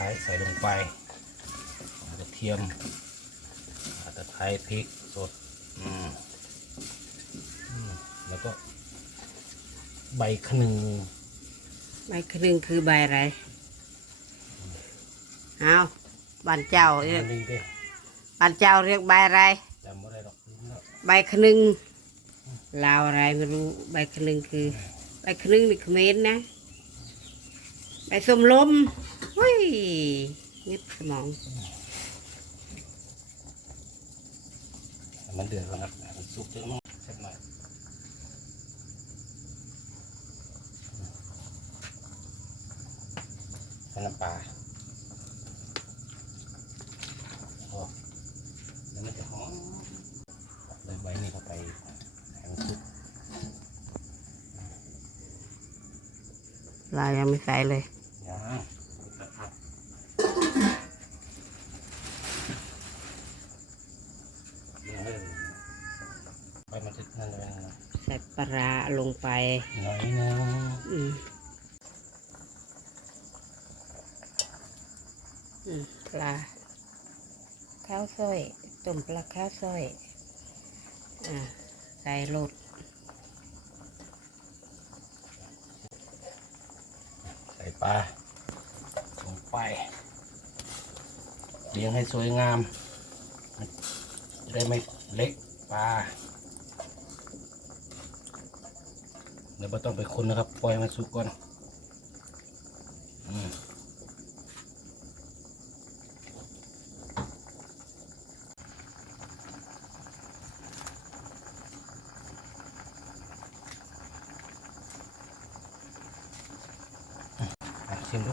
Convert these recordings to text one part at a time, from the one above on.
ร้ใส่ลงไปกระเทียมตะไคร้พริกสดอืมอืมแล้วก็ ใบขนึงใบครึ่งคือใบอะไรเอาบ้านเจ้าเรียกนึงดิบ้านเจ้าเรียกใบอะไรจำไม่ได้หรอกลืมแล้วใบขนึงลาวอะไรไม่รู้ใบขนึงคือ ใบขนึงนี่เขมรนะใบส้มลม เฮ้ยงึดสมองให้มันเดือดก่อนนะให้มันสุกจังหน่อยสักหน่อยใส่น้ำปลาโอ้แล้วมันจะหอมเลยใบนี้เข้าไปให้มันสุกลาวยังไม่ใส่เลย ยังนะครับยังไม่ไป มันจะนั่นเลยนะใส่ปลาร้าลงไปหน่อยนึงอืมอืมปลาข้าวซอยต้มปลาข้าวซอยอ่าใส่โลดใส่ปลาลงไปเลี้ยงให้สวยงามมันจะได้ไม่เล็กปลา เดี๋ยวไม่ต้องไปคนนะครับปล่อยมันสุกก่อนชิมดู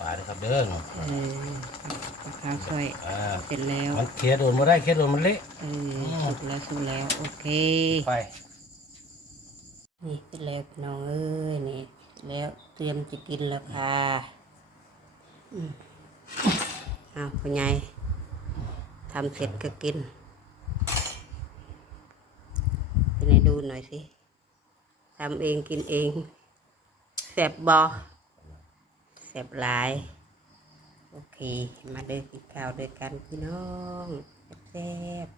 ปลาเลยครับเด้อ เออปลาข้าวซอย อ่าเสร็จแล้วมันเคลียร์โดนมาได้เคลียร์โดนมันเละเออสุกแล้วสุกแล้ว โอเค ไปนี่เสร็จแล้วพี่น้องเอ้ยนี่เสร็จแล้วเตรียมจะกินแล้วค่ะอืมอ้าวคุณยายทำเสร็จก็กินเป็นไงดูหน่อยสิทำเองกินเองแสบบอแสบหลาย โอเค มาเดินกินข้าวด้วยกันพี่น้องแซ่บ